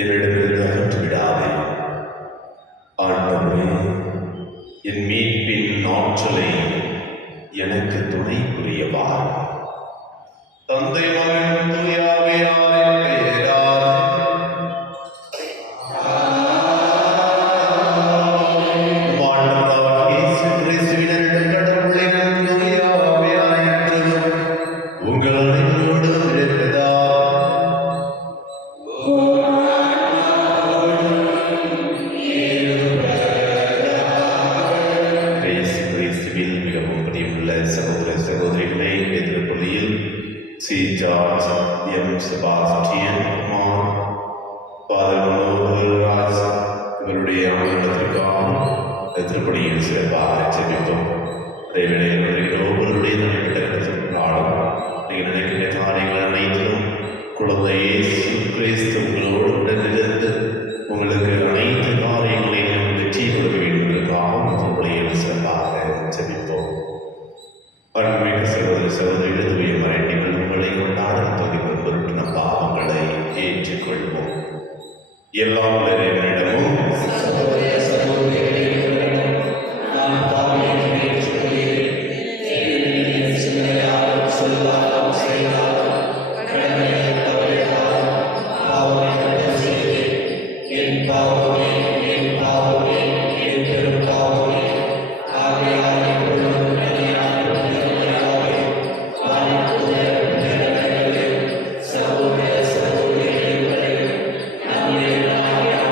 என்னிடமிருந்து அகற்றி விடாதே. ஆண்டவரே, என் மீட்பின் ஆற்றலை எனக்கு துணை புரியவார். தந்தை மகன் தூய ஆவியாரின் பெயராலே. ஆண்டவராகிய இயேசு கிறிஸ்துவின் கடவுளின் தூய ஆவியாரின் கிருபை உங்கள் அனைவரோடும் இருப்பதாக. சகோதர சகோதரிகளை எதிர்ப்பள்ளியில் C George M Sebastian Kumar father Manohar Raj இவருடைய ஆளுநத்திற்காக எதிர்ப்பள்ளியில் சிறப்பாக ஜெபித்தோம். ஒவ்வொருடைய தனிப்பட்ட நாளும் நீங்கள் நினைக்கின்ற காரியங்கள் அனைத்திலும் குழந்தை இயேசு கிறிஸ்து உங்களோடு உடனிருந்து உங்களுக்கு அனைத்து காரியங்களையும் வெற்றி கொடுக்க வேண்டுவதற்காக எதிர்ப்பள்ளியில் சிறப்பாக ஜெபித்தோம். அன்புமிக்க சகோதர சகோதரிகள், தூய மறைநீர்கள் உங்களை கொண்டாடும் தொகையின் பொருட்டு நம் பாவங்களை ஏற்றுக்கொள்வோம். எல்லாம் இறைவனிடமும் Amen.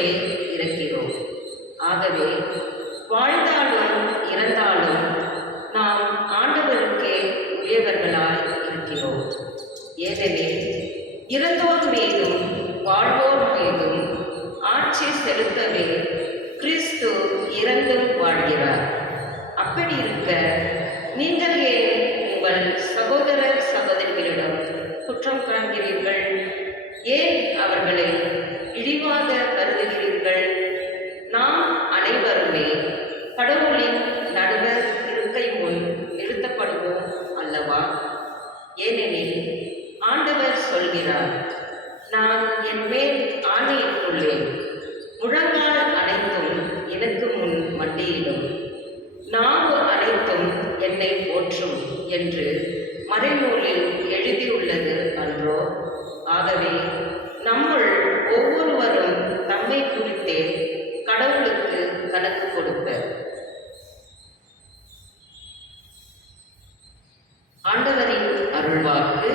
என்றே இருக்கிறோம். ஆகவே வாழ்ந்தாலும் இறந்தாலும் நாம் ஆண்டவருக்கே உரியவர்களாய் இருக்கிறோம். ஏனெனில் இறந்தோர் மீதும் வாழ்வோர் மீதும் ஆட்சி செலுத்தவே கிறிஸ்து இறந்தும் வாழ்கிறார். அப்படி இருக்க நீங்கள் ஏன் உங்கள் சகோதர சகோதரிகளிடம் குற்றம் காண்கிறீர்கள்? ஏன் அவர்களை இழிவாக கருதுகிறீர்கள்? நாம் அனைவருமே கடவுளின் நடுவர் இருக்கை முன் நிறுத்தப்படுவோம் அல்லவா? ஏனெனில் ஆண்டவர் சொல்கிறார், நான் என் மேல் ஆணையிட்டுள்ளேன், முழங்கால் அனைத்தும் எனக்கு முன் மண்டியிடும், நாவு அனைத்தும் என்னை போற்றும் என்று மறைநூலில் எழுதியுள்ளது அன்றோ? ஆகவே நம்முள் ஒவ்வொருவரும் தம்மை குறித்தே கடவுளுக்கு கணக்கு கொடுப்பர். ஆண்டவரின் அருள்வாக்கு.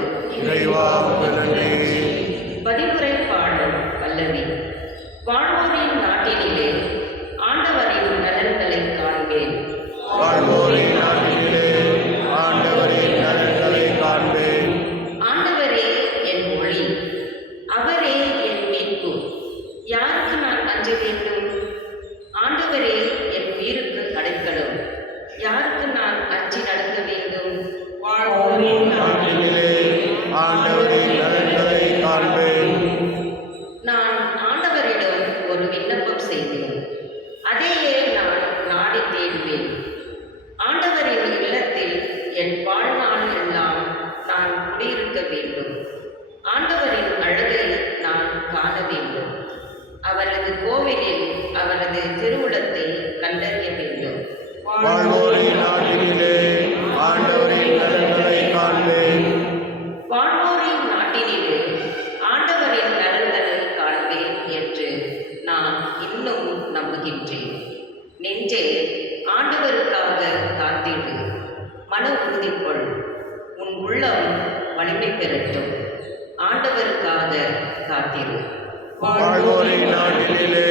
பதிவுரை பாடல் பல்லவி. வாழ்வோரின் நாட்டினிலே ஆண்டவரின் நலன்களை காண்பேன். வாழ்வோரின் நாட்டினிலே ஆண்டவரின் நலன்களை காண்பேன். ஆண்டவரே என் ஒளி, அவரே என் மீட்பு. யாருக்கு நான் அஞ்ச வேண்டும்? ஆண்டவரே என் உயிருக்கு அடைக்கலம். யாருக்கு நான் அஞ்சி நடக்க வேண்டும்? வாழ்வோரின் நாட்டினிலே ஆண்டவரின் நலன்களை காண்பேன். நான் ஆண்டவரிடம் ஒரு விண்ணப்பம் செய்தேன், அதையே நான் நாடி தேடுவேன். ஆண்டவரின் இல்லத்தில் என் வாழ்நாள் எல்லாம் நான் குடியிருக்க வேண்டும். ஆண்டவரின் அழகை நான் காண வேண்டும். அவரது கோவிலில் அவரது திருவுளத்தை கண்டறிய வேண்டும். வாழ்வோரின் நாட்டினிலே ஆண்டவரின் நலன்களை காண்பேன். வாழ்வோரின் நாட்டினிலே ஆண்டவரின் நலன்களை காண்பேன் என்று நான் இன்னும் நம்புகின்றேன். நெஞ்சே, ஆண்டவருக்காக காத்திடு, மன உறுதி கொள், உன் உள்ளம் வலிமை பெறட்டும். ஆண்டவருக்காக காத்திடு. வாழ்வோரின் நாட்டினிலே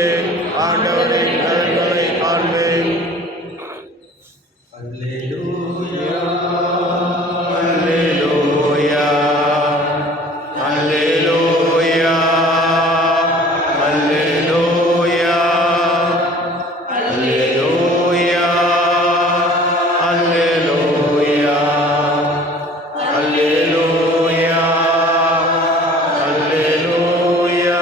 ஆண்டவரின் நலன்களை காண்பேன். அல்லேலூயா, அல்லேலூயா, அல்லேலூயா, அல்லேலூயா, அல்லேலூயா, அல்லேலூயா, அல்லேலூயா, அல்லேலூயா.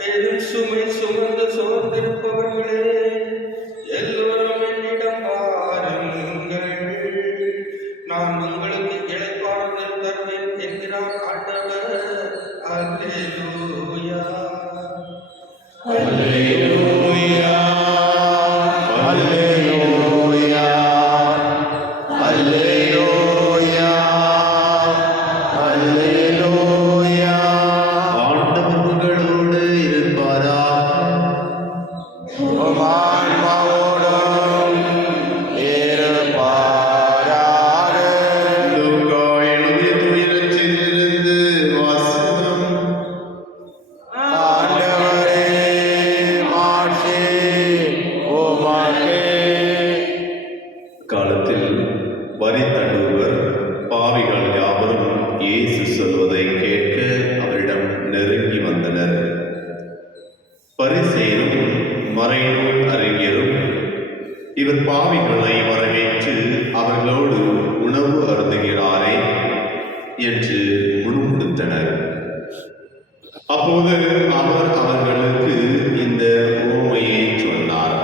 பெரும் சுமை சுமந்து சோர்ந்திருப்பவர்களே, எல்லோரும் என்னிடம் வாருங்கள், நான் உங்களுக்கு இளைப்பாறுதல் தருவேன் என்கிறார் ஆண்டவர். அல்லேலூயா, அல்லேலூயா, அல்லேலூயா, அல்லேலூயா, அல்லேலூயா. ஆண்டவர் உங்களோடு இருப்பாராக. உம் ஆன்மாவோடும் இருப்பாராக. லூக்கா எழுதிய தூய நற்செய்தியிலிருந்து வாசகம். ஆண்டவரே, மாட்சி உமக்கே. காலத்தில் வரி தண்டுவர் பாவிகள் யாவரும் இயேசு சொல்வதை கேட்க அவரிடம் நெருங்கி வந்தனர். பரிசேயரும் மறைநூல் அறிஞரும் இவர் பாவிகளை வரவேற்று அவர்களோடு உணவு அருந்துகிறாரே என்று முணுமுணுத்தனர். அப்போது அவர் அவர்களுக்கு இந்த உவமையை சொன்னார்.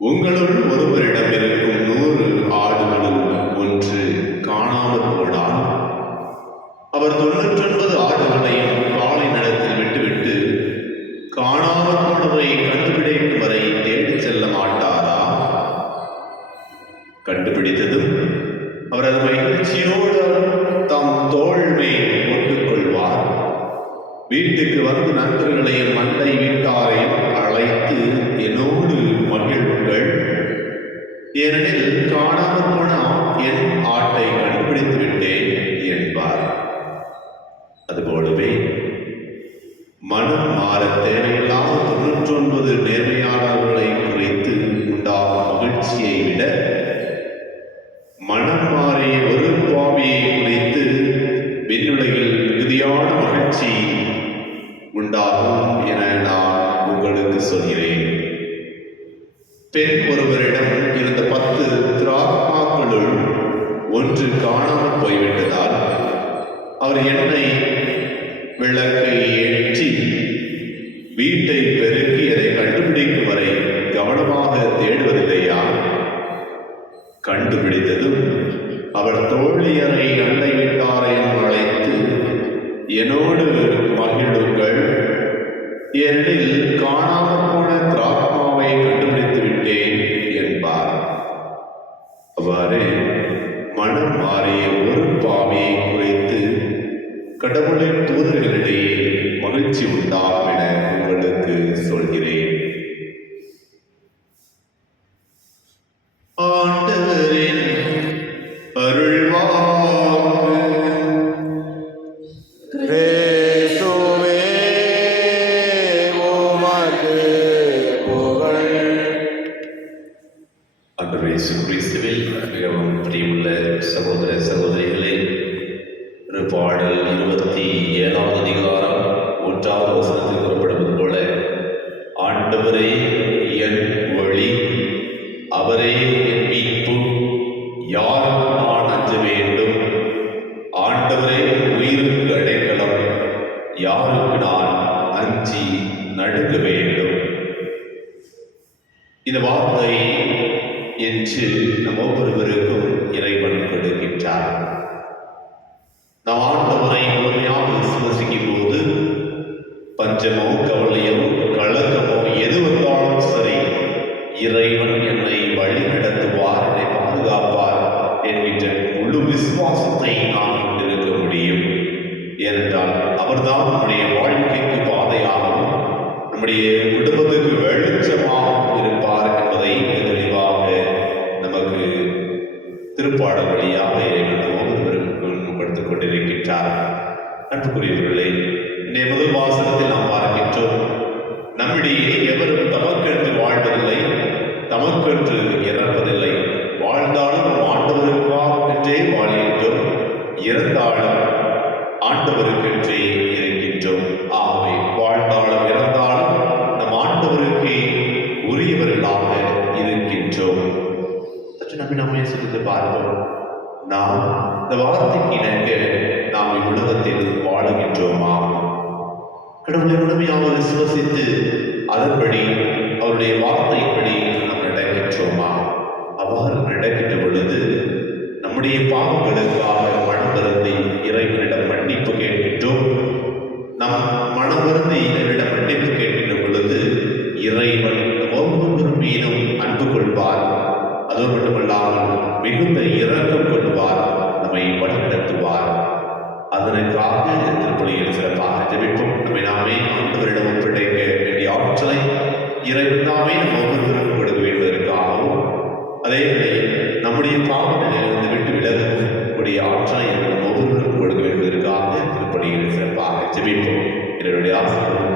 உங்களுள் ஒருவரிடம் இருக்கும் 100 ஆடுகளுள் ஒன்று காணாமல் போனால் அவர் 99 ஆடுகளையும் காலை நிலத்தில் விட்டுவிட்டு காணாமல் போனதை கண்டுபிடிக்கும் வரை தேடிச் செல்ல மாட்டாரா? கண்டுபிடித்ததும் அவரது மகிழ்ச்சியோடு தம் தோள் மேல் போட்டுக்கொள்வார். வீட்டுக்கு வந்து நண்பர்களையும் மண்டை வீட்டாரையும் அழைத்து என்னோடு மகிழ்வுங்கள், ஏனெனில் காணாமல் போன என் ஆட்டை கண்டுபிடித்து விட்டேன் என்பார். அதுபோலவே மனம் மாற தேவையில்லாத 99 நேர்மையாளர்களை குறித்து உண்டாகும் மகிழ்ச்சியை விட மனம் மாறிய ஒரு பாவியை குறித்து விண்ணுலகில் மிகுதியான மகிழ்ச்சி உண்டாகும் என நான் உங்களுக்கு சொல்கிறேன். பெண் ஒருவரிடம் இருந்த 10 திராக்மாக்களுள் ஒன்று காணாமல் போய்விட்டதால் அவர் எண்ணெய் விளக்கை ஏற்றி வீட்டை பெருக்கி அதை கண்டுபிடிக்கும் வரை கவனமாக தேடுவதில்லையா? கண்டுபிடித்ததும் அவர் தோழியரை அண்டை வீட்டாரையும் அழைத்து, என்னோடு மகிழுங்கள், ஏனெனில் காணாமல் போன திராக்மாவை கண்டுபிடித்து விட்டேன் என்பார். அவ்வாறு மனம் மாறிய ஒரு பாவியை குறித்து கடவுளின் தூதர்களிடையே மகிழ்ச்சி உண்டாகும் என உங்களுக்கு சொல்கிறேன். ஆண்டவரின் அருள்வாக்கு. கிறிஸ்துவே உமக்கு புகழ். ஆண்டவர் இயேசு கிறிஸ்துவில் மிகவும் பிரியமுள்ள சகோதர சகோதரிகளே, ஒரு பாடல் 27ஆம் அதிகாரம் 1ஆவது வசனத்தில் கூறப்படுவது போல, ஆண்டவரே என் ஒளி, அவரே என் மீட்பு, யாருக்கு நான் அஞ்ச வேண்டும்? ஆண்டவரே என் உயிருக்கு அடைக்கலம், யாருக்கு நான் அஞ்சி நடுங்க வேண்டும்? இந்த வார்த்தை என்று நம் ஒவ்வொருவருக்கும் இறைவன் கொடுக்கின்றார். நாம் ஆண்டவரை முழுமையாக விசுவசிக்கும் போது பஞ்சமோ கவலையோ கலக்கமோ எது வந்தாலும் சரி, இறைவன் என்னை வழி நடத்துவார், என்னை பாதுகாப்பார் என்கின்ற முழு விசுவாசத்தை நாம் கொண்டிருக்க முடியும். ஏனென்றால் அவர்தான் நம்முடைய வாழ்க்கைக்கு பாதையாகவும் நம்முடைய குடும்பத்துக்கு வெளிச்சமாகவும் இருப்பார் என்பதை தெளிவாக நமக்கு திருப்பாடல் வழியாக இறைவன் ஒவ்வொருவருக்கும் கொடுத்துக் கொண்டிருக்கின்றார். அன்புக்குரியவர்களே, இன்றைய முதல் வாசகத்தில் நாம் பார்க்கின்றோம், நம்மிடையே எவரும் தமக்கென்று வாழ்வதில்லை, தமக்கென்று இறப்பதில்லை. வாழ்ந்தாலும் ஆண்டவருக்காக என்றே வாழ்கின்றோம், இறந்தாலும் ஆண்டவருக்கென்றே இருக்கின்றோம். ஆகவே வாழ்ந்தாலும் இறந்தாலும் நம் ஆண்டவருக்கே உரியவர்களாக இருக்கின்றோம். சற்று நம்மை சிந்தித்து பார்ப்போம். நாம் இந்த வார்த்தைக்கு இணங்க நாம் இவ்வுலகத்தில் வாழுகின்றோமா? கடவுளை முழுமையாக விசுவசித்து அதன்படி அவருடைய வார்த்தைப்படி நாம் நடக்கின்றோமா? அவ்வாறு நடக்கின்ற பொழுது நம்முடைய பாவங்களுக்காக மனம் வருந்தி இறைவனிடம் மன்னிப்பு கேட்கின்றோம். நம் மனம் வருந்தி இறைவனிடம் மன்னிப்பு கேட்கின்ற பொழுது இறைவன் ஒவ்வொரு மீதும் அன்பு கொள்வார். அது மட்டுமல்லாமல் மிகுந்த இரக்கம் கொள்வார், நம்மை வழிநடத்துவார். அதற்காக திருப்பலியில் சிறப்பாக ஜெபிப்போம். நம்மை நாமே ஆண்டவரிடம் ஒப்படைக்க வேண்டிய ஆற்றலை இறைவன் நாமே நம் ஒவ்வொருவருக்கும் கொடுக்க வேண்டுவதற்காகவும், அதே வேளையில் நம்முடைய பாவங்களிலிருந்து விட்டு விலகக்கூடிய ஆற்றலை நம் ஒவ்வொருவருக்கும் கொடுக்க வேண்டுவதற்காக திருப்பலியில் சிறப்பாக ஜெபிப்போம். என்னுடைய ஆசிரியர்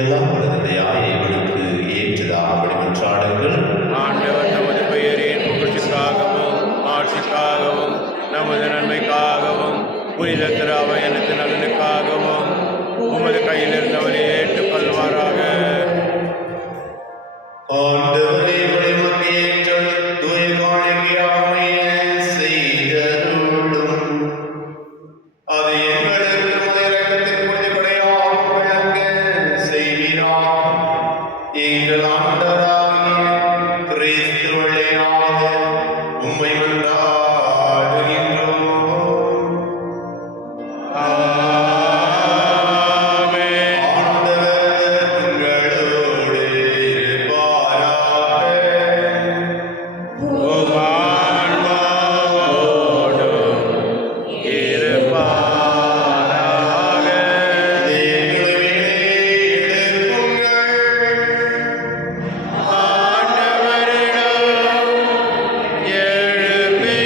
எல்லாம் பிரதனையாய் இவனுக்கு ஏற்றதாகபடி மன்றாடுங்கள். ஆண்டவர் நமது பெயரின் புகழ்ச்சிக்காகவும் ஆட்சிக்காகவும் நமது நன்மைக்காகவும் புனித திராவயனத்து நலனுக்காகவும் உமது கையில் இருந்தவரை ஏற்றுக்கொள்வாராக. ஆண்டவரே, உமக்கு ஏற்ற தூய காணிக்கையாமை செய்தருளும். அது எங்களுக்கு உமது இரக்கத்தின் புனிதப்படையாக விளங்க செய்வீராக. எங்கள் ஆண்டவராகிய கிறிஸ்து வழியாக உம்மை மன்றாடுகின்றோம். ஆமென். ஆண்டவர் உங்களோடு இருப்பாராக. உம் ஆன்மாவோடும் இருப்பாராக. ஆண்டவரிடம் எழுப்பியுள்ளோம்.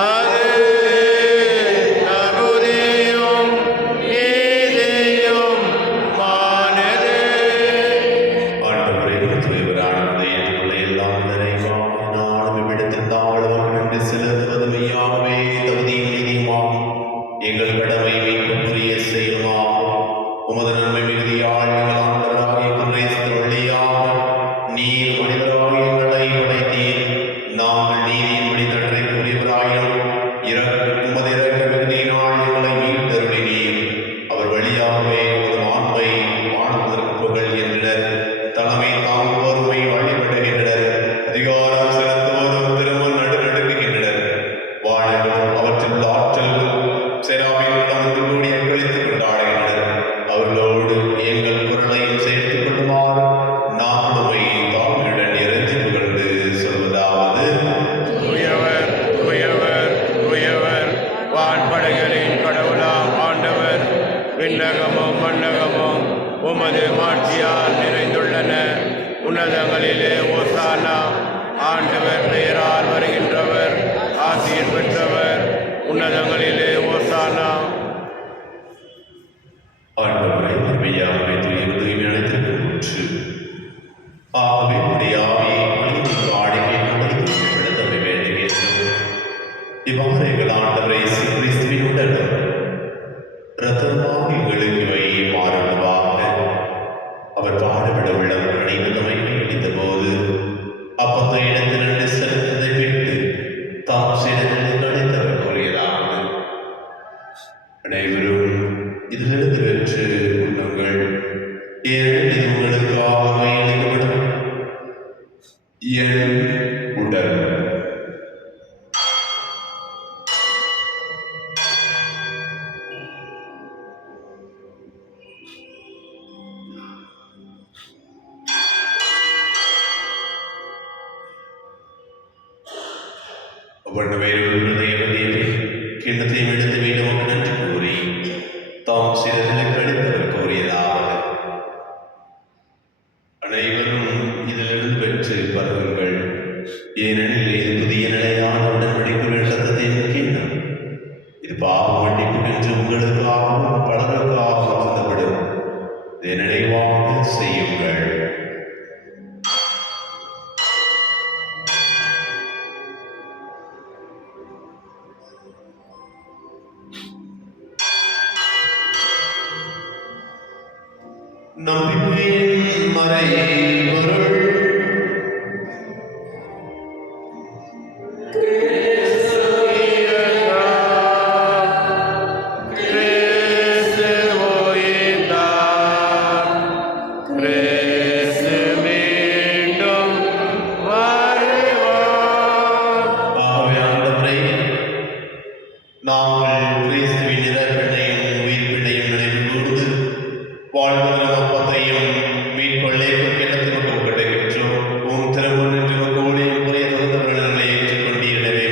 அது தகுதியும் நீதியும் மானது. எங்கள் கடமை மீட்புக்குரிய செயலுமாகும். உமது நன்மை மிகுதியால் எங்கள் ஆண்டவராகிய கிறிஸ்து வழியாக நீர் மனிதராகிய எங்களை படைத்தீர். நாங்கள் நீதியின்படி தண்டனைக்குரியவராயினும் உமது இரக்க மிகுதியினால் எங்களை மீட்டருளினீர். அவர் வழியாகவே உமது மாண்பை வாழ்வதற்கு புகழ் என்றனர். தலைமை தாங்குவோருமை வழிபடுகின்றனர். அதிகாரம் செலுத்துவோரும் திருமுன் நடுநடுங்குகின்றனர். வாழலும் அவற்றில் ஆற்றலும் செராவிகளிடம் கூடி அக்களித்துக் கொண்டாடுகின்றனர். அவர்களோடு எங்கள் குரலையும் சேர்த்துக் கொள்ளுமாறு நாம் உம்மை தாழ்மையுடன் இறைஞ்சி புகழ்ந்து சொல்வதாவது: தூயவர் தூயவர் தூயவர் வான்படைகளின் கடவுளாம் ஆண்டவர். விண்ணகமும் மண்ணகமும் உமது மாட்சியால் நிறைந்துள்ளன. உன்னதங்களிலே ஓசானா. ஆண்டவர் பெயரால் வருகின்றவர் ஆசீர் பெற்றவர். உன்னதங்களிலே ஓசானா. ஆண்டவரை உண்மையாகவே தூய்மை அனைத்திற்கும் முற்று. ஆகவே உடைய ஆவியை அனைத்து காணிக்கை கொண்டு தூய்மைப்படுத்த வேண்டுகின்றோம். இவ்வாறு எங்கள் ஆண்டவரை கிறிஸ்துவின் உடலும் இரத்தமாக எங்களுக்கு இவை மாறுவதாக. அவர் பாடுபட உள்ளம் அனைவருமை அளித்த போது அப்பத்தை இடத்திலிருந்து செலுத்ததை விட்டு தாம் செய்ததை கடைத்தவர் கூறியதாவது: அனைவரும் இதிலிருந்து பெற்று உண்ணுங்கள். ஏனெனில் இது உங்களுக்காக அளிக்கப்படும் என் உடல். கிண்ணத்தையும் எடுத்து மீண்டும் நன்றி கூறி தாம் சிலருக்கு அளித்தவர் கூறியதாக: அனைவரும் இதிலிருந்து பெற்று பருகுங்கள். ஏனெனில் இது புதிய நிலையான உடன்படிக்கையின் இரத்தத்தின் கிண்ணம். இது பாவ மன்னிப்புக்கென்று உங்களுக்காகவும் பலருக்காகவும் சிந்தப்படும். இதை நினைவாக செய்யுங்கள். நம்பிக்கையின் மறைபொருள் நாங்கள் கிறிஸ்துவின் இறப்பினையும் உயிர்ப்பினையும் நினைவு கூர்ந்து வாழ்வதன் அப்பத்தையும் மீட்கொள்ளே கிணத்திற்கு கிடைக்கின்றோம். உன் திருமண ஊழியம் புரிய தகுந்தவர்களை ஏற்றுக்கொண்டீர்களே.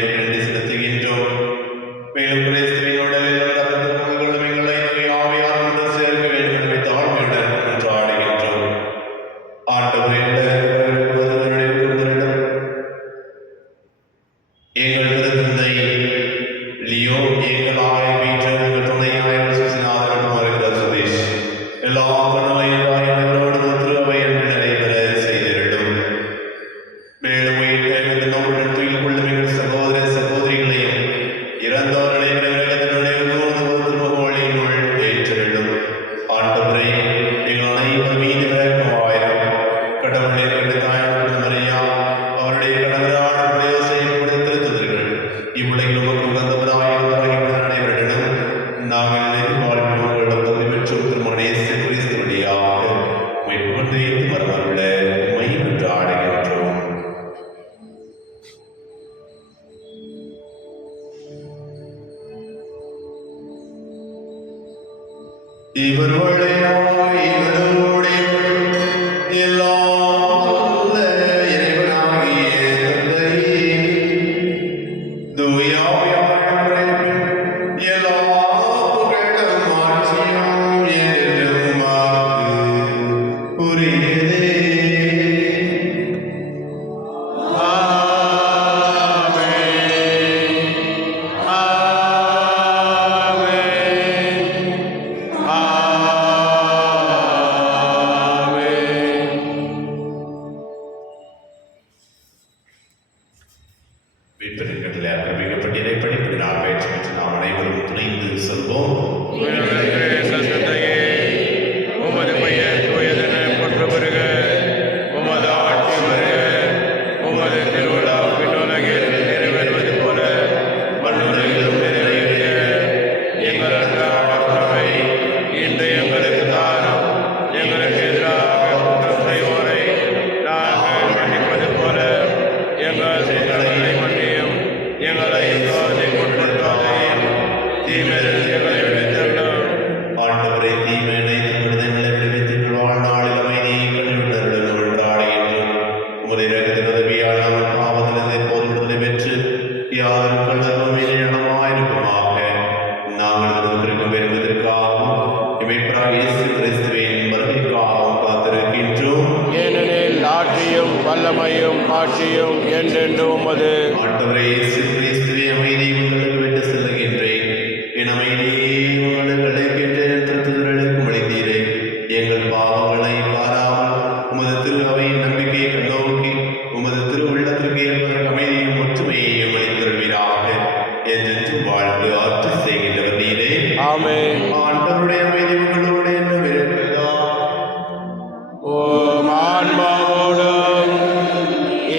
இவர் வழியாய் இவரோடு எல்லாம் வல்ல இறைவனாகிய தந்தையே, தூய ஆவியானவரே, எல்லா புகழும் ஆட்சியும் என்றென்றும் உமக்கு உரியதே. வீட்டிற்கட்டில் அறிவிக்கப்பட்டினை படிப்பினால் பயிற்சி பெற்று நாம் அனைவரும் துணைந்து செல்வோம். உமது பெயர் தூயதென போற்ற பெறுக, உமது ஆட்சி வருக, உமது திருவிழா விண்ணுலகில் நிறைவேறுவது போல மண்ணுலகிலும் நிறைவேறுக. எங்கள் அன்றாட உணவை இன்று எங்களுக்கு தாரும். எங்களுக்கு எதிராக குற்றம் செய்வோரை நாங்கள் மன்னிப்பது போல எங்கள் குற்றங்களை மன்னியும். எங்களை சோதனைக்கு உட்படுத்தாதேயும், தீமையிலிருந்து எங்களை விடுவித்தருளும். ஆண்டவரை தீமையை விடுதலை விடுவித்து வாழ்நாளில் அமைதியை கண்டுவிட்டருடன் கொண்டாடுகின்றோம். உமது இரக்கத்தின் உதவியால் நாம் பாவத்திலிருந்து எப்போது விடுதலை பெற்று யாரும் கள்ளமும் இனமாயிருக்குமாக. நாங்கள் திரும்ப பெறுவதற்காகவும் இமைப்பராக இயேசு கிறிஸ்துவின் வருகைக்காகவும் காத்திருக்கின்றோம். ஏனெனில் ஆட்சியும் வல்லமையும் ஆட்சியும் என்றென்று உமது. ஆண்டவரே இயேசு கிறிஸ்துவே, அமைதியை உங்களுக்கு விட்டு செல்லுகின்றேன். என் அமைதியை உங்களுக்கு அளிக்கின்றேன். திருத்துதலுக்கு அளித்தீரே. எங்கள் பாவங்களை பாராமல் உமது திரு அவையின் நம்பிக்கையை கண்ணோக்கி உமது திரு உள்ளத்திற்கு ஏற்பதற்கு அமைதியும் ஒற்றுமையையும் அளித்தருள்வீராக. என்று வாழ்ந்து ஆட்சி செய்கின்றவர் நீரே. ஆமென். ஆண்டவருடைய அமைதி உங்களோடு என்றும் இருப்பதாக. ஓம் ஆன்மாவோடும்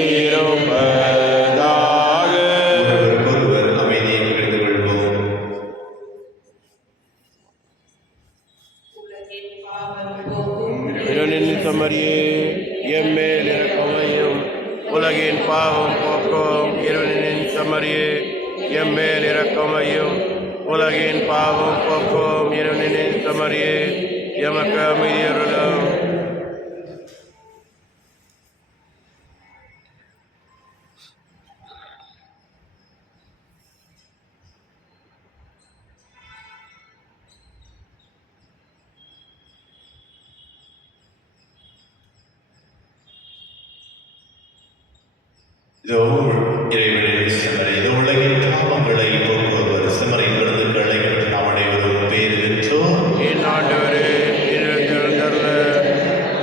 இருப்பதாக. ஒருவர் அமைதியை புரிந்து கொள்வோம். இறைவனின் சமரியே, எம்மேல் இரக்கமையும். உலகின் பாவம் போக்கும் இறைவனின் சமரியே, எம்மேல் இரக்கமையும். உலகின் பாவம் போக்கும் இறைவனின் சமரியே, எமக்கு அமைதியருளும். இதோ இறைவனின் செம்மறி, இதோ உலகின் பாவங்களை போக்குவர் செம்மறி விருந்துக்கு அழைக்கப்பட்ட நாம் அனைவரும் பேறு பெற்றோர். என் ஆண்டவரே, எழுந்தருள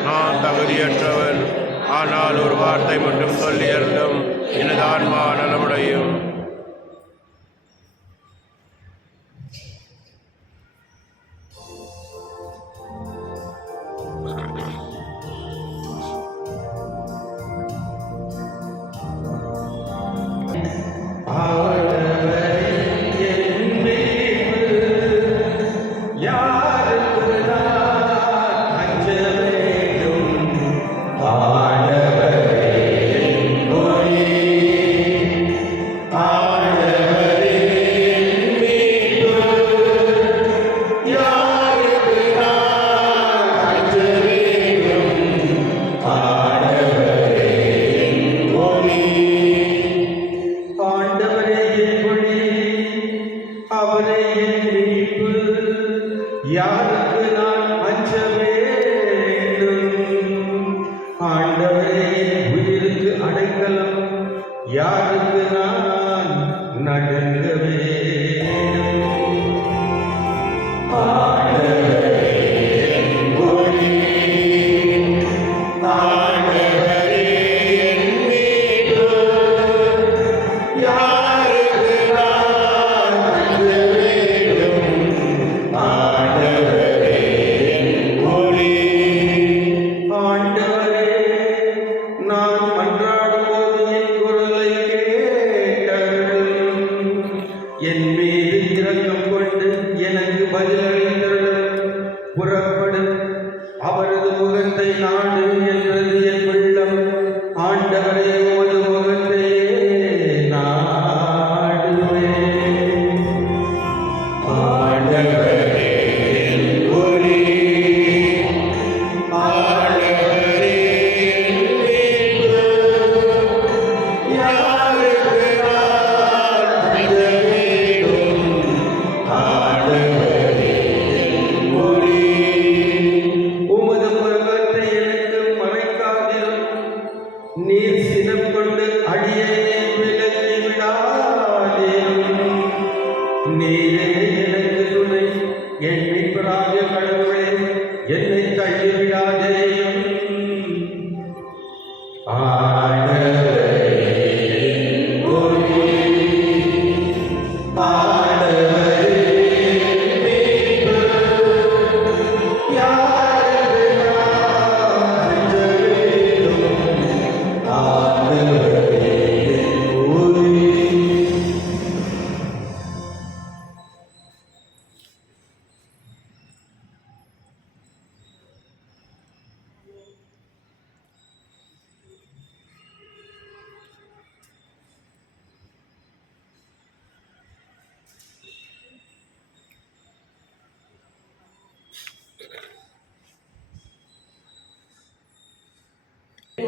நான் தகுதியற்றவன். ஆனால் ஒரு வார்த்தை மட்டும் சொல்லி அருளும், எனது ஆன்மா நலமுடையும். ஆண்டவரே என் ஒளி, அவரே என் மீட்பு. யாருக்கு நான் அஞ்ச வேண்டும்? ஆண்டவரே என் உயிருக்கு அடைக்கலம். யாருக்கு நான் நடுங்க வேண்டும்? ஆண்டவரே என் ஒளி, ஆண்டவரே என் மீட்பு. யாருக்கு நான் அஞ்ச வேண்டும்? ஆண்டவரே என் ஒளி. ஆண்டவரே, நான் மன்றாடும்போது என் குரலை கேட்டருளும்.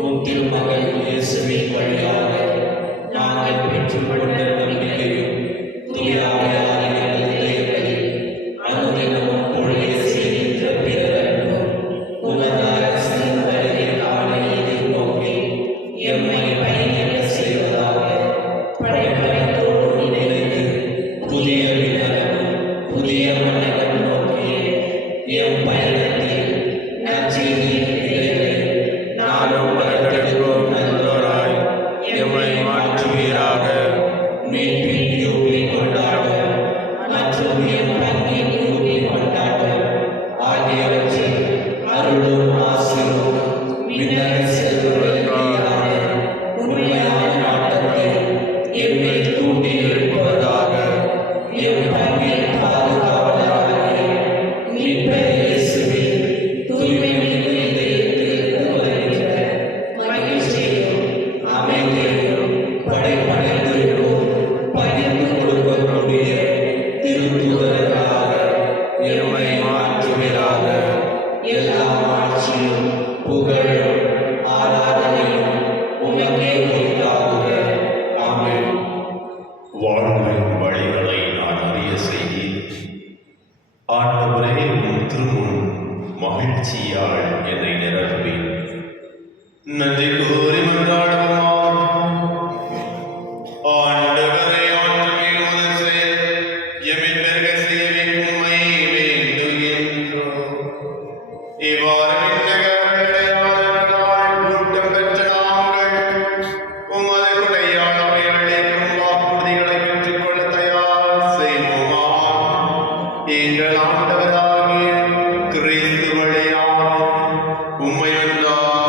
உம் திருமகன் இயேசுவின் வழியாக நாங்கள் பெற்றுக்கொண்ட நம்பிக்கையும் தூய ஆவியாரின் இதயங்களில் அனுதினமும் பொழிய செய்கின்ற பிறரன்பும் உமது அரசின் வருகைக்கான எதிர்நோக்கி எம்மை பயணிக்க செய்வதாக படைப்படைத்தோடு இணைந்து புதிய விண்ணகமும் புதிய மன்னகம் நோக்கிய எம் பயணத்தில் நற்செய்தியின் இடையில் நானும் மலர்களுக்கும் நல்லோராய் எம்மை மாற்றுவீராக. மீட்பின் யூபிலி கொண்டாட்டம் மற்றும் எம் பங்கின் யூபிலி கொண்டாட்டம் ஆகியவற்றில் அருளும் ஆசிரும் விண்ணக செல்வங்களுக்காக உண்மையான நாட்டத்தை எம்மில் தூண்டி எழுப்புவதாக. எம் பங்கின் பாதுகாவலராகிய மீட்பர் இயேசுவின் தூய்மை மிகு இதயத்திலிருந்து வருகின்ற மகிழ்ச்சியையும் அமைதியையும் படைப்படைத்திற்கும் பகிர்ந்து கொடுக்கக்கூடிய திருத்தூதர்களாக எம்மை மாற்றுவீராக. எல்லா ஆட்சியும் புகழும் ஆராதனையும் உமக்கே உரித்தாகுக. ஆமென். வாழ்வின் வழிகளை நான் அறிய செய்தேன். ஆண்டவரே, உம் திருமுன் மகிழ்ச்சியால் என்னை நிரப்புவேன். நன்றி கூறி மன்றாடுவோம். ஆண்டவரே, ஆற்றுவீர் உமது செயல் எம்மில் பெருக செய்ய உம்மை வேண்டுகின்றோம். இவ்வாறு விண்ணக அருள்களையாளர்களால் ஊட்டம் பெற்ற நாங்கள் உமது கொடையால் அவையளிக்கும் வாக்குறுதிகளை பெற்றுக்கொள்ள தயார் செய்வோமா. எங்கள் ஆண்டவராகிய கிறிஸ்து வழியாக உம்மை மன்றாடுகின்றோம்.